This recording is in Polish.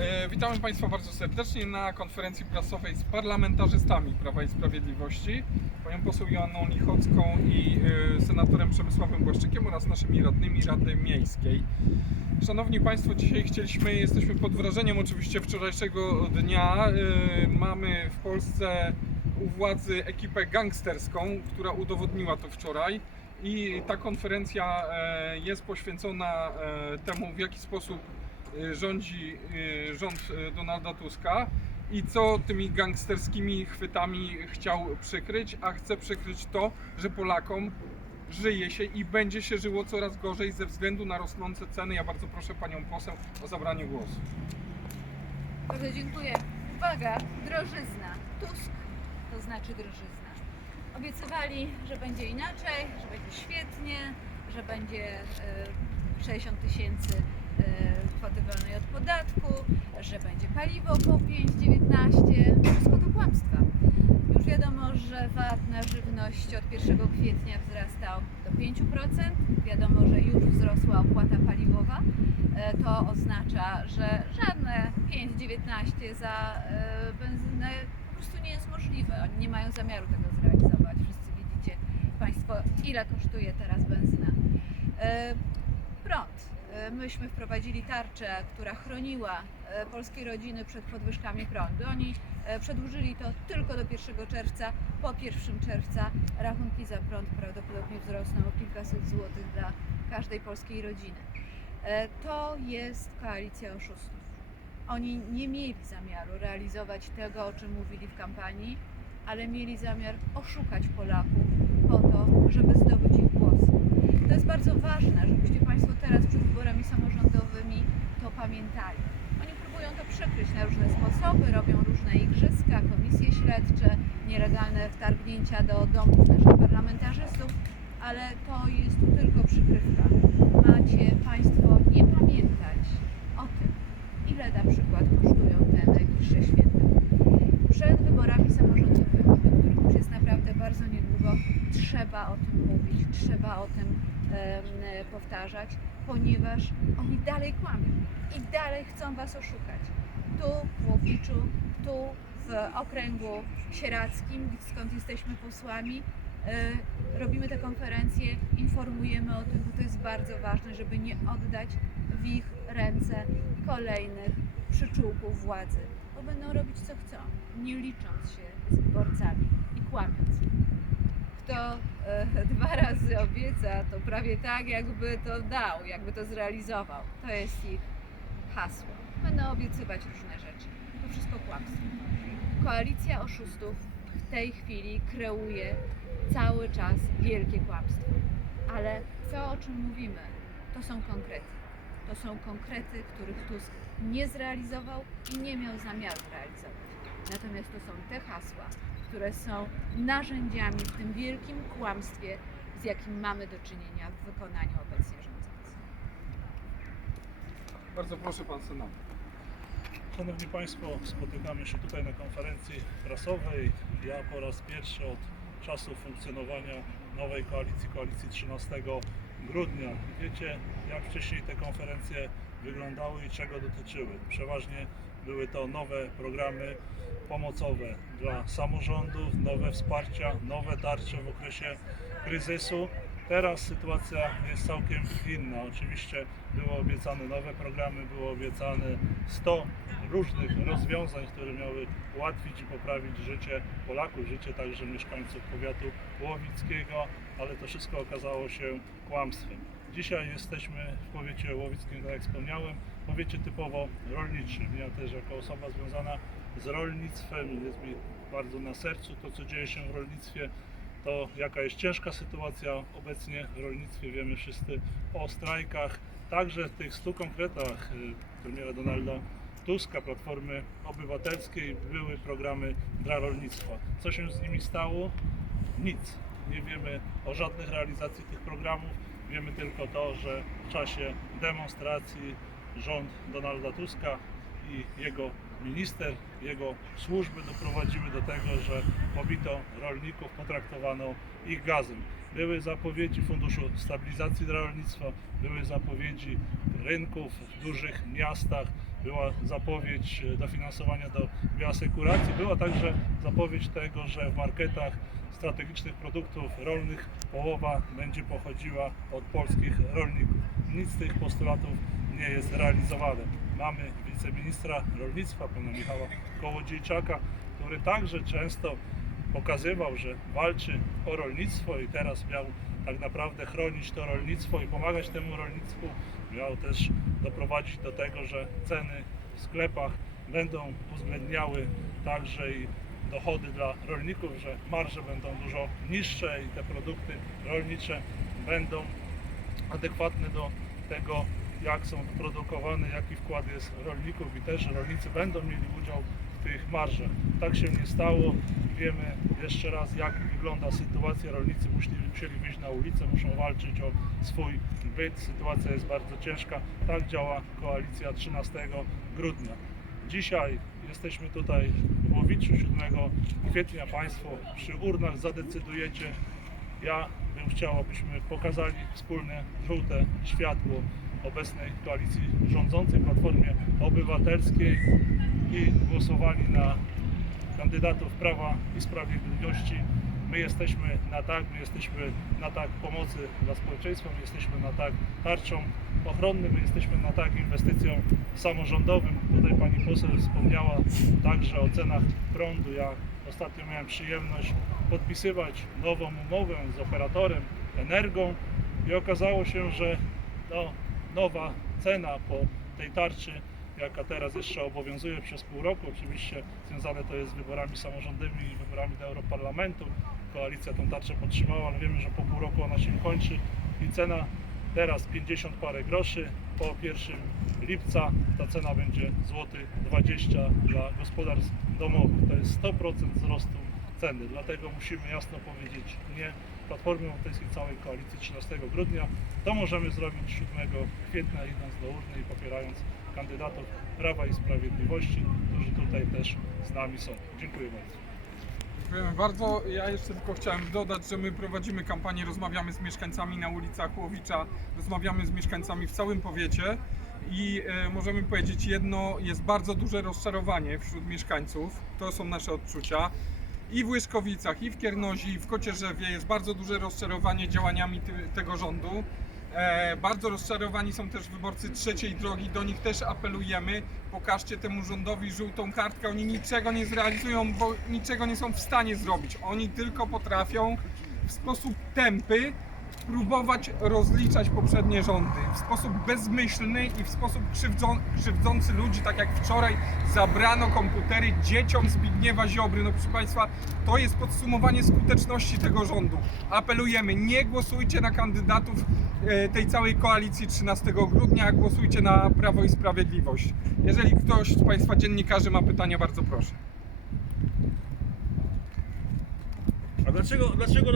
E, Witamy Państwa bardzo serdecznie na konferencji prasowej z parlamentarzystami Prawa i Sprawiedliwości, panią poseł Joanną Lichocką i e, senatorem Przemysławem Błaszczykiem oraz naszymi radnymi Rady Miejskiej. Szanowni Państwo, dzisiaj chcieliśmy, jesteśmy pod wrażeniem oczywiście wczorajszego dnia. E, Mamy w Polsce u władzy ekipę gangsterską, która udowodniła to wczoraj. I ta konferencja jest poświęcona temu, w jaki sposób rządzi e, rząd e, Donalda Tuska i co tymi gangsterskimi chwytami chciał przykryć, a chce przykryć to, że Polakom żyje się i będzie się żyło coraz gorzej ze względu na rosnące ceny. Ja bardzo proszę panią poseł o zabranie głosu. Bardzo dziękuję. Uwaga, drożyzna. Tusk to znaczy drożyzna. Obiecywali, że będzie inaczej, że będzie świetnie, że będzie e, 60 tysięcy e, kwoty wolnej od podatku, że będzie paliwo po 5,19. Wszystko to kłamstwa. Już wiadomo, że VAT na żywność od 1 kwietnia wzrastał do 5%. Wiadomo, że już wzrosła opłata paliwowa. E, To oznacza, że żadne 5,19 za e, benzynę po prostu nie jest możliwe. Oni nie mają zamiaru tego zrealizować. Wszyscy widzicie Państwo, ile kosztuje teraz benzyna. E, Prąd. E, Myśmy wprowadzili tarczę, która chroniła e, polskie rodziny przed podwyżkami prądu. Oni e, przedłużyli to tylko do 1 czerwca. Po 1 czerwca rachunki za prąd prawdopodobnie wzrosną o kilkaset złotych dla każdej polskiej rodziny. To jest koalicja oszustów. Oni nie mieli zamiaru realizować tego, o czym mówili w kampanii, ale mieli zamiar oszukać Polaków po to, żeby zdobyć ich. To jest bardzo ważne, żebyście Państwo teraz przed wyborami samorządowymi to pamiętali. Oni próbują to przykryć na różne sposoby, robią różne igrzyska, komisje śledcze, nielegalne wtargnięcia do domów naszych parlamentarzystów, ale to jest tylko przykrywka. Macie Państwo nie pamiętać o tym, ile na przykład kosztują te najbliższe święta. Przed wyborami samorządowymi, do których już jest naprawdę bardzo niedługo, trzeba o tym mówić, trzeba o tym powtarzać, ponieważ oni dalej kłamią i dalej chcą Was oszukać. Tu w Łowiczu, tu w okręgu sieradzkim, skąd jesteśmy posłami, e, robimy te konferencje, informujemy o tym, bo to jest bardzo ważne, żeby nie oddać w ich ręce kolejnych przyczółków władzy, bo będą robić co chcą, nie licząc się z wyborcami i kłamiąc. Kto e, dwa razy obieca, to prawie tak, jakby to dał, jakby to zrealizował. To jest ich hasło. Będą obiecywać różne rzeczy. To wszystko kłamstwo. Koalicja oszustów w tej chwili kreuje cały czas wielkie kłamstwo. Ale to, o czym mówimy, to są konkrety. To są konkrety, których Tusk nie zrealizował i nie miał zamiaru realizować. Natomiast to są te hasła, które są narzędziami w tym wielkim kłamstwie, z jakim mamy do czynienia w wykonaniu obecnie rządzących. Bardzo proszę pan senator. Szanowni Państwo, spotykamy się tutaj na konferencji prasowej. Ja po raz pierwszy od czasu funkcjonowania nowej koalicji, koalicji 13 grudnia. Wiecie, jak wcześniej te konferencje wyglądały i czego dotyczyły. Przeważnie były to nowe programy pomocowe dla samorządów, nowe wsparcia, nowe tarcze w okresie kryzysu. Teraz sytuacja jest całkiem inna. Oczywiście było obiecane nowe programy, było obiecane 100 różnych rozwiązań, które miały ułatwić i poprawić życie Polaków, życie także mieszkańców powiatu łowickiego, ale to wszystko okazało się kłamstwem. Dzisiaj jesteśmy w powiecie łowickim, tak jak wspomniałem, powiecie typowo rolniczym. Ja też jako osoba związana z rolnictwem jest mi bardzo na sercu to, co dzieje się w rolnictwie to jaka jest ciężka sytuacja obecnie w rolnictwie. Wiemy wszyscy o strajkach, także w tych 100 konkretach y, premiera Donalda Tuska, Platformy Obywatelskiej były programy dla rolnictwa. Co się z nimi stało? Nic. Nie wiemy o żadnych realizacji tych programów. Wiemy tylko to, że w czasie demonstracji rząd Donalda Tuska i jego minister, jego służby doprowadziły do tego, że pobito rolników, potraktowano ich gazem. były zapowiedzi Funduszu Stabilizacji dla Rolnictwa, były zapowiedzi rynków w dużych miastach, była zapowiedź dofinansowania do bioasekuracji, była także zapowiedź tego, że w marketach strategicznych produktów rolnych połowa będzie pochodziła od polskich rolników. Nic z tych postulatów nie jest realizowane. Mamy wiceministra rolnictwa, pana Michała Kołodziejczaka, który także często pokazywał, że walczy o rolnictwo i teraz miał tak naprawdę chronić to rolnictwo i pomagać temu rolnictwu. Miał też doprowadzić do tego, że ceny w sklepach będą uwzględniały także i dochody dla rolników, że marże będą dużo niższe i te produkty rolnicze będą adekwatne do tego, jak są wyprodukowane, jaki wkład jest rolników i też rolnicy będą mieli udział w tych marżach. Tak się nie stało. Wiemy jeszcze raz, jak wygląda sytuacja. Rolnicy musieli, musieli wyjść na ulicę, muszą walczyć o swój byt. Sytuacja jest bardzo ciężka. Tak działa koalicja 13 grudnia. Dzisiaj jesteśmy tutaj w Łowiczu 7 kwietnia. Państwo przy urnach zadecydujecie, ja bym chciał, abyśmy pokazali wspólne żółte światło obecnej koalicji rządzącej, Platformie Obywatelskiej i głosowali na kandydatów Prawa i Sprawiedliwości. My jesteśmy na tak, my jesteśmy na tak pomocy dla społeczeństwa, my jesteśmy na tak tarczą ochronnym, my jesteśmy na tak inwestycją samorządowym. Tutaj pani poseł wspomniała także o cenach prądu. Ja ostatnio miałem przyjemność podpisywać nową umowę z operatorem Energą i okazało się, że no, nowa cena po tej tarczy, jaka teraz jeszcze obowiązuje przez pół roku, oczywiście związane to jest z wyborami samorządowymi i wyborami do Europarlamentu. Koalicja tą tarczę podtrzymała, ale wiemy, że po pół roku ona się kończy i cena teraz 50 parę groszy. Po 1 lipca ta cena będzie złoty 20 dla gospodarstw domowych. To jest 100% wzrostu ceny. Dlatego musimy jasno powiedzieć nie Platformie Obywatelskiej całej koalicji 13 grudnia. To możemy zrobić 7 kwietnia idąc do urny i popierając kandydatów Prawa i Sprawiedliwości, którzy tutaj też z nami są. Dziękuję bardzo. Dziękujemy bardzo. Ja jeszcze tylko chciałem dodać, że my prowadzimy kampanię, rozmawiamy z mieszkańcami na ulicach Łowicza, rozmawiamy z mieszkańcami w całym powiecie i e, możemy powiedzieć jedno, jest bardzo duże rozczarowanie wśród mieszkańców, to są nasze odczucia. I w Łyszkowicach, i w Kiernozi, i w Kocierzewie jest bardzo duże rozczarowanie działaniami ty, tego rządu. E, bardzo rozczarowani są też wyborcy trzeciej drogi, do nich też apelujemy. Pokażcie temu rządowi żółtą kartkę. Oni niczego nie zrealizują, bo niczego nie są w stanie zrobić. Oni tylko potrafią w sposób tępy próbować rozliczać poprzednie rządy w sposób bezmyślny i w sposób krzywdzą, krzywdzący ludzi, tak jak wczoraj zabrano komputery dzieciom Zbigniewa Ziobry. No proszę Państwa, to jest podsumowanie skuteczności tego rządu. Apelujemy, nie głosujcie na kandydatów e, tej całej koalicji 13 grudnia, głosujcie na Prawo i Sprawiedliwość. Jeżeli ktoś z Państwa dziennikarzy ma pytania, bardzo proszę. A dlaczego, dlaczego